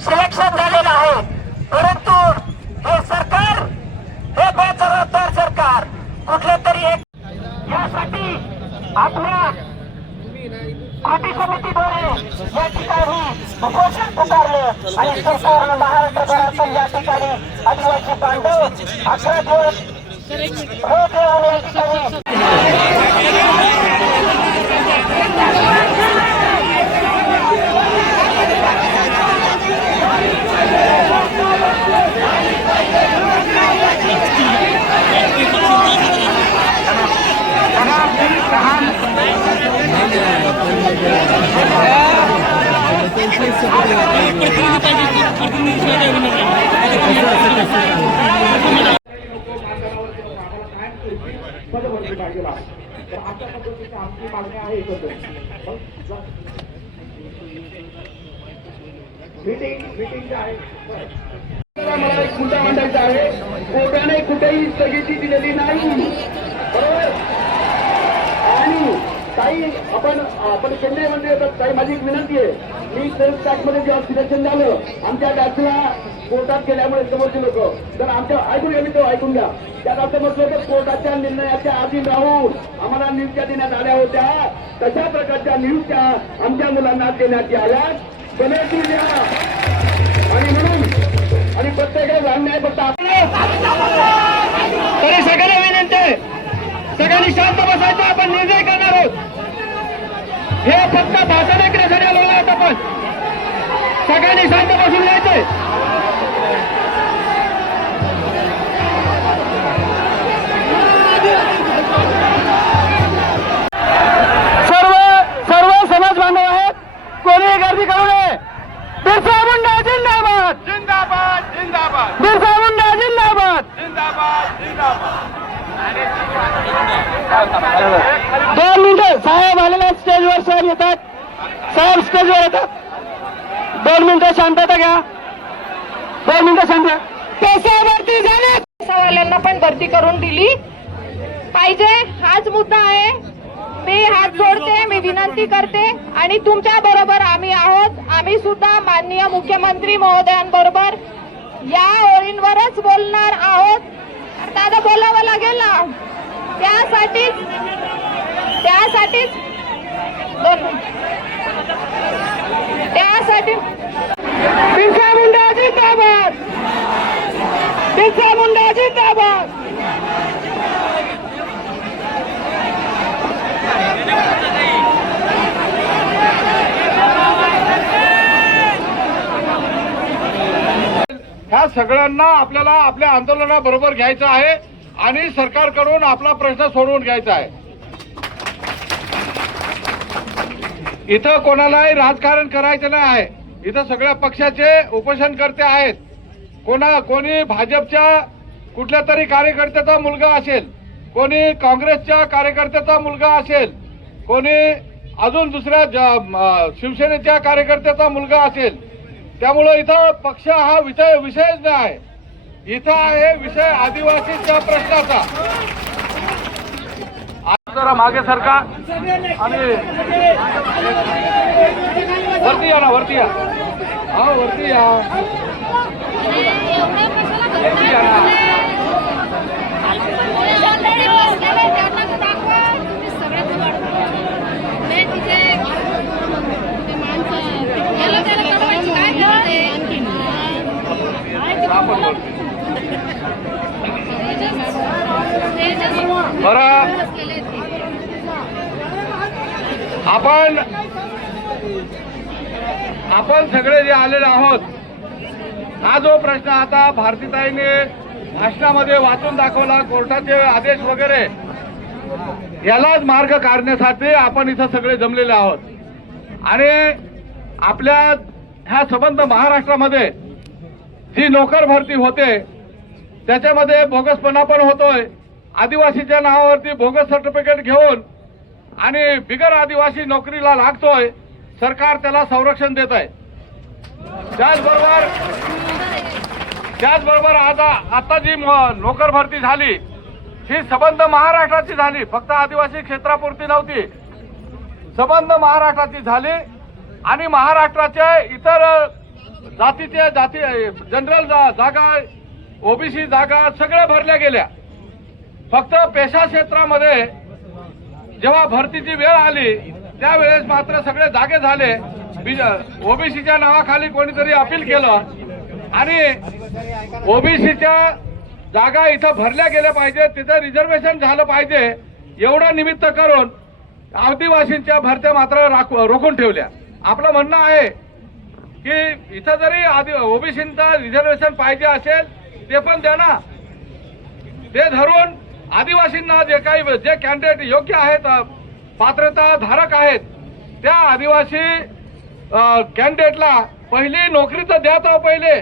Selection झालेलं आहे परंतु हे सरकार हे बेजबाबदार सरकार कुठल्या तरी एक यासाठी आपल्या कृती समितीद्वारे या ठिकाणी उपोषण पुकारलं आणि सरकारनं महाराष्ट्रभरातून या ठिकाणी आदिवासी बांधव अकरा दिवस हो देऊन या ठिकाणी पदभरती पाहिजे मला एक मुद्दा मांडायचा आहे कोर्टाने कुठेही स्थगिती दिलेली नाही बरोबर? काही आपण आपण चेन्नई म्हणजे येतात. काही माझी एक विनंती आहे. मी सेल्फ टॅक्समध्ये जेव्हा सिलेक्शन झालं आमच्या बॅचला कोर्टात गेल्यामुळे समोरचे लोक. तर आमच्या ऐकून घ्या मी तो ऐकून घ्या. त्यात असं म्हटलं होतं कोर्टाच्या निर्णयाच्या आधी राहून आम्हाला नियुक्त्या देण्यात आल्या होत्या. तशा प्रकारच्या नियुक्त्या आमच्या मुलांना देण्यात याव्या कमिटी द्या आणि म्हणून आणि प्रत्येकाला अन्याय फक्त तरी सगळ्यांना विनंती. आहे सगळ्यांनी शांत बसायचं आपण निर्णय करणार आहोत. हे फक्त भाषण ऐकण्यासाठी आलो आहोत आपण. सगळ्यांनी शांत बसून घ्यायचंय दोन मिनिटं शांतता घ्या. दोन मिनिटं शांत. पेशावरती झाले वाल्यांना पण भरती करून दिली. पाहिजे हाच मुद्दा आहे. मी हात जोडते मी विनंती करते. आणि तुमच्या बरोबर आम्ही आहोत. आम्ही सुद्धा माननीय मुख्यमंत्री महोदयांबरोबर या ओळींवरच बोलणार आहोत. दादा बोलावं लागेल ना? त्यासाठीच त्यासाठीच दोन या सगळ्यांना आपल्याला आपल्या आंदोलनाबरोबर घ्यायचं आहे आणि सरकारकडून आपला प्रश्न सोडवून घ्यायचा आहे. इथं कोणालाही राजकारण करायचं नाही आहे. इथं सगळ्या पक्षाचे उपोषणकर्ते आहेत. कोणा कोणी भाजपच्या कुठल्या तरी कार्यकर्त्याचा मुलगा असेल कोणी काँग्रेसच्या कार्यकर्त्याचा मुलगा असेल कोणी अजून दुसऱ्या ज- शिवसेनेच्या कार्यकर्त्याचा मुलगा असेल त्यामुळं इथं पक्ष हा विषय विषयच नाही. आहे इथं आहे विषय आदिवासीच्या प्रश्नाचा. जरा मागे सरका आणि वरती या ना वरती या. हा वरती या. वरती या ना. बरं. आपण आपण सगळे जे आलेले आहोत हा जो प्रश्न आता भारतीताईने भाषणामध्ये वाचून दाखवला कोर्टाचे आदेश वगैरे यालाच मार्ग काढण्यासाठी आपण इथं सगळे जमलेले आहोत. आणि आपल्या ह्या संबंध महाराष्ट्रामध्ये जी नोकर भरती होते त्याच्यामध्ये बोगसपणा पण होतोय. आदिवासीच्या नावावरती बोगस सर्टिफिकेट घेऊन आणि बिगर आदिवासी नोकरीला लागतोय सरकार त्याला संरक्षण देत आहे त्याचबरोबर त्याचबरोबर आता आता जी नोकर भरती झाली ही संबंध महाराष्ट्राची झाली. फक्त आदिवासी क्षेत्रापुरती नव्हती. संबंध महाराष्ट्राची झाली आणि महाराष्ट्राच्या इतर जातीच्या जाती जनरल जा- जागा ओबीसी जागा सगळ्या भरल्या गेल्या. फक्त पेशा क्षेत्रामध्ये जेव्हा भरतीची वेळ आली त्यावेळेस मात्र सगळे जागे झाले. ओबीसीच्या नावाखाली कोणीतरी अपील केलं. आणि ओबीसीच्या जागा इथं भरल्या गेल्या पाहिजे तिथं रिझर्वेशन झालं पाहिजे एवढं निमित्त करून आदिवासींच्या भरत्या मात्र रोखून ठेवल्या. आपलं म्हणणं आहे की इथं जरी आदि ओबीसींचं रिझर्वेशन पाहिजे असेल ते पण द्या ना. ते धरून आदिवासींना जे काही जे कॅन्डिडेट योग्य आहेत पात्रता धारक आहेत त्या आदिवासी कॅन्डिडेटला पहिली नोकरी तर द्या तो पहिले.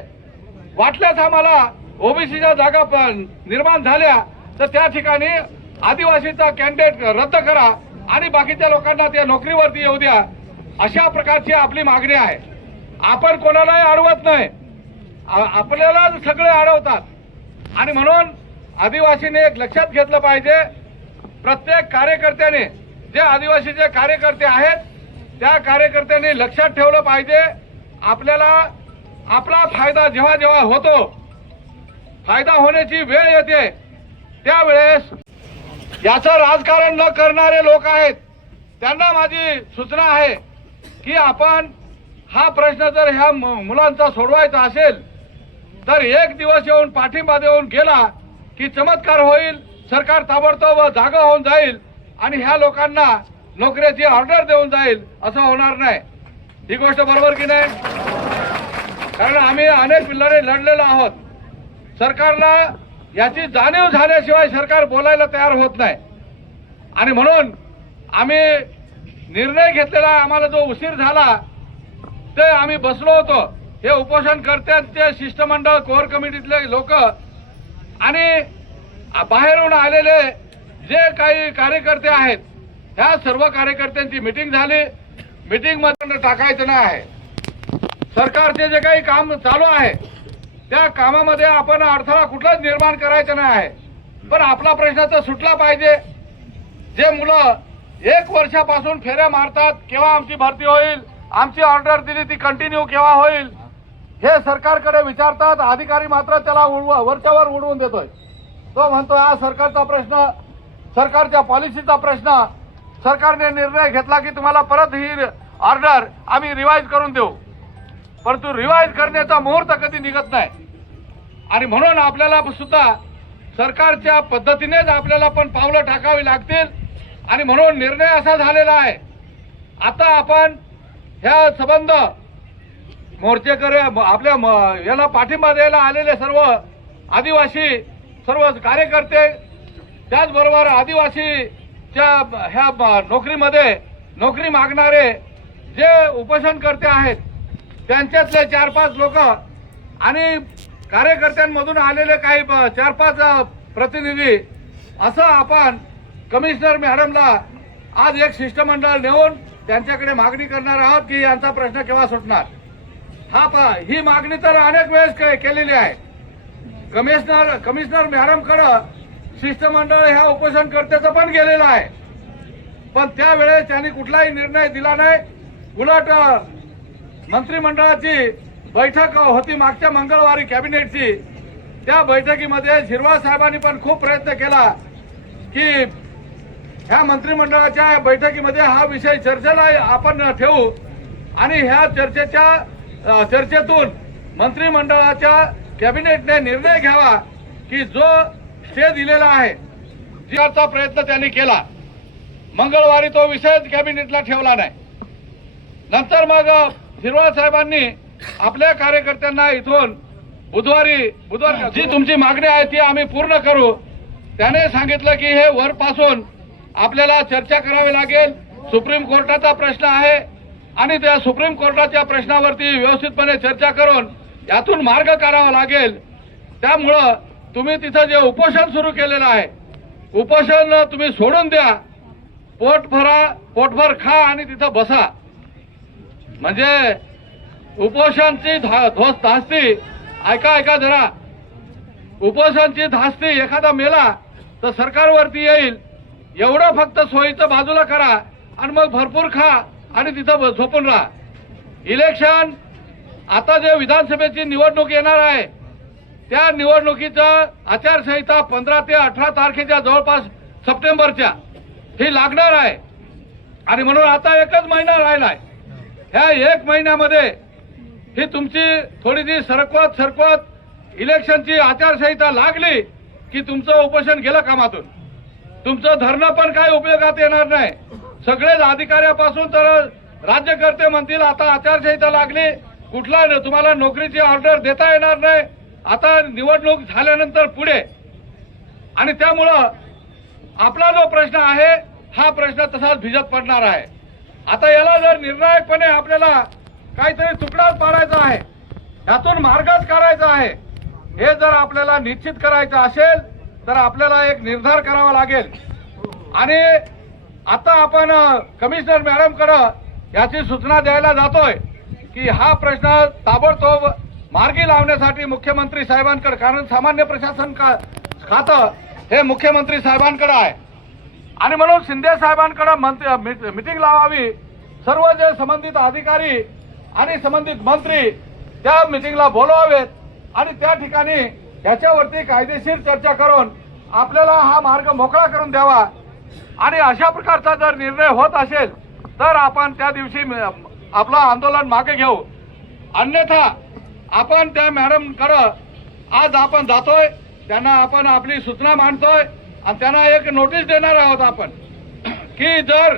वाटल्याच आम्हाला ओबीसीच्या जागा प- निर्माण झाल्या तर त्या ठिकाणी आदिवासीचा कॅन्डिडेट रद्द करा आणि बाकीच्या लोकांना त्या नोकरीवरती येऊ द्या. अशा प्रकारची आपली मागणी आहे. आपण कोणालाही अडवत नाही. आपल्याला सगळे अडवतात. आणि म्हणून आदिवासीने एक लक्षात घेतलं पाहिजे. प्रत्येक कार्यकर्त्याने जे आदिवासीचे कार्यकर्ते आहेत त्या कार्यकर्त्यांनी लक्षात ठेवलं पाहिजे. आपल्याला आपला फायदा जेव्हा जेव्हा होतो फायदा होण्याची वेळ येते त्यावेळेस याचं राजकारण न करणारे लोक आहेत. त्यांना माझी सूचना आहे की आपण हा प्रश्न जर ह्या मु- मुलांचा सोडवायचा असेल तर एक दिवस येऊन पाठिंबा देऊन गेला की चमत्कार होईल सरकार ताबडतोब जागा होऊन जाईल आणि ह्या लोकांना नोकऱ्याची ऑर्डर देऊन जाईल असं होणार नाही. ही गोष्ट बरोबर की नाही? कारण आम्ही अनेक लढे लढलेलो आहोत. सरकारला याची जाणीव झाल्याशिवाय सरकार बोलायला तयार होत नाही. आणि म्हणून आम्ही निर्णय घेतलेला आम्हाला जो उशीर झाला ते आम्ही बसलो होतो. हे उपोषण करत्यांचे शिष्टमंडळ कोर कमिटीतले लोक आणि बाहेरून आलेले जे काही कार्यकर्ते आहेत ह्या सर्व कार्यकर्त्यांची मिटिंग झाली. मिटिंगमध्ये टाकायचं नाही आहे. सरकारचे जे काही काम चालू आहे त्या कामामध्ये आपण अडथळा कुठलाच निर्माण करायचा नाही आहे. पण आपला प्रश्न तर सुटला पाहिजे. जे मुलं एक वर्षापासून फेऱ्या मारतात केव्हा आमची भरती होईल आमची ऑर्डर दिली ती कंटिन्यू केव्हा होईल? हे सरकारकडे विचारतात अधिकारी मात्र त्याला वरच्यावर उडवून देतोय. तो म्हणतोय हा सरकारचा प्रश्न सरकारच्या पॉलिसीचा प्रश्न. सरकारने निर्णय घेतला की तुम्हाला परत ही ऑर्डर आम्ही रिवाईज करून देऊ. परंतु रिवाईज करण्याचा मुहूर्त कधी निघत नाही. आणि म्हणून आपल्याला सुद्धा सरकारच्या पद्धतीनेच आपल्याला पण पावलं टाकावी लागतील. आणि म्हणून निर्णय असा झालेला आहे. आता आपण ह्या संबंध मोर्चेकरी आपल्या म- याला पाठिंबा द्यायला आलेले सर्व आदिवासी सर्व कार्यकर्ते त्याचबरोबर आदिवासीच्या ह्या ब- नोकरीमध्ये नोकरी मागणारे जे उपोषणकर्ते आहेत त्यांच्यातले चार पाच लोक आणि कार्यकर्त्यांमधून आलेले काही चार पाच प्रतिनिधी असं आपण कमिशनर मॅडमला आज एक शिष्टमंडळ नेऊन त्यांच्याकडे मागणी करणार आहोत की यांचा प्रश्न केव्हा सुटणार? हा पहा ही मागणी तर अनेक वेळेस केलेली आहे. कमिशनर कमिशनर मॅडमकडं शिष्टमंडळ ह्या उपोषणकर्त्याचं पण गेलेलं आहे. पण त्यावेळेस त्यांनी कुठलाही निर्णय दिला नाही. उलट मंत्रिमंडळाची बैठक होती मागच्या मंगळवारी कॅबिनेटची. त्या बैठकीमध्ये झिरवाळ साहेबांनी पण खूप प्रयत्न केला की ह्या मंत्रिमंडळाच्या बैठकीमध्ये हा विषय चर्चेला आपण ठेवू आणि ह्या चर्चेच्या चर्चेतून मंत्रिमंडळाच्या कॅबिनेटने निर्णय घ्यावा की जो स्टे दिलेला आहे जिचा प्रयत्न त्यांनी केला. मंगळवारी तो विषयच कॅबिनेटला ठेवला नाही. नंतर मग हिरवाळ साहेबांनी आपल्या कार्यकर्त्यांना इथून बुधवारी बुधवार जी तुमची मागणी आहे ती आम्ही पूर्ण करू. त्याने सांगितलं की हे वरपासून आपल्याला चर्चा करावी लागेल. सुप्रीम कोर्टाचा प्रश्न आहे. आणि त्या सुप्रीम कोर्टाच्या प्रश्नावरती व्यवस्थितपणे चर्चा करून यातून मार्ग काढावा लागेल. त्यामुळं तुम्ही तिथं जे उपोषण सुरू केलेलं आहे उपोषण तुम्ही सोडून द्या. पोट भरा पोटभर खा आणि तिथं बसा. म्हणजे उपोषणची धा ध्वस्त धास्ती ऐका ऐका जरा. उपोषणची धास्ती एखादा मेला तर सरकारवरती येईल. एवढं फक्त सोयीचं बाजूला करा आणि मग भरपूर खा. आणि तिथं झोपून राहा. इलेक्शन आता जे विधानसभेची निवडणूक येणार आहे त्या निवडणुकीचं आचारसंहिता पंधरा ते अठरा तारखेच्या जवळपास सप्टेंबरच्या. ही लागणार आहे. आणि म्हणून आता एकच महिना राहिला आहे ह्या एक महिन्यामध्ये ही तुमची थोडीशी सरकवत सरकवत इलेक्शनची आचारसंहिता लागली की तुमचं उपोषण गेलं कामातून. तुमचं धरणं पण काही उपयोगात येणार नाही. सगळेच अधिकाऱ्यापासून तर राज्यकर्ते म्हणतील आता आचारसंहिता लागली. कुठला तुम्हाला नोकरीची ऑर्डर देता येणार नाही. आता निवडणूक झाल्यानंतर पुढे. आणि त्यामुळं आपला जो प्रश्न आहे हा प्रश्न तसाच भिजत पडणार आहे. आता याला जर निर्णायकपणे आपल्याला काहीतरी तुकडाच पाडायचा आहे यातून मार्गच काढायचा आहे हे जर आपल्याला निश्चित करायचं असेल तर आपल्याला एक निर्धार करावा लागेल. आणि आता आपण कमिशनर मॅडमकडं याची सूचना द्यायला जातोय की हा प्रश्न ताबडतोब मार्गी लावण्यासाठी मुख्यमंत्री साहेबांकडे कारण सामान्य प्रशासन का खातं हे मुख्यमंत्री साहेबांकडे आहे. आणि म्हणून शिंदे साहेबांकडे मंत्री मिटिंग लावावी. सर्व जे संबंधित अधिकारी आणि संबंधित मंत्री त्या मिटिंगला बोलवावेत आणि त्या ठिकाणी याच्यावरती कायदेशीर चर्चा करून आपल्याला हा मार्ग मोकळा करून द्यावा. आणि अशा प्रकारचा जर निर्णय होत असेल तर आपण त्या दिवशी आपलं आंदोलन मागे घेऊ. अन्यथा आपण त्या मॅडमकडं आज आपण जातोय त्यांना आपण आपली सूचना मांडतोय आणि त्यांना एक नोटीस देणार आहोत आपण. की जर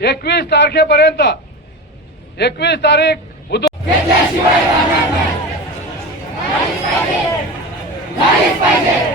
एकवीस तारखेपर्यंत एकवीस तारीख उद्या Yeah!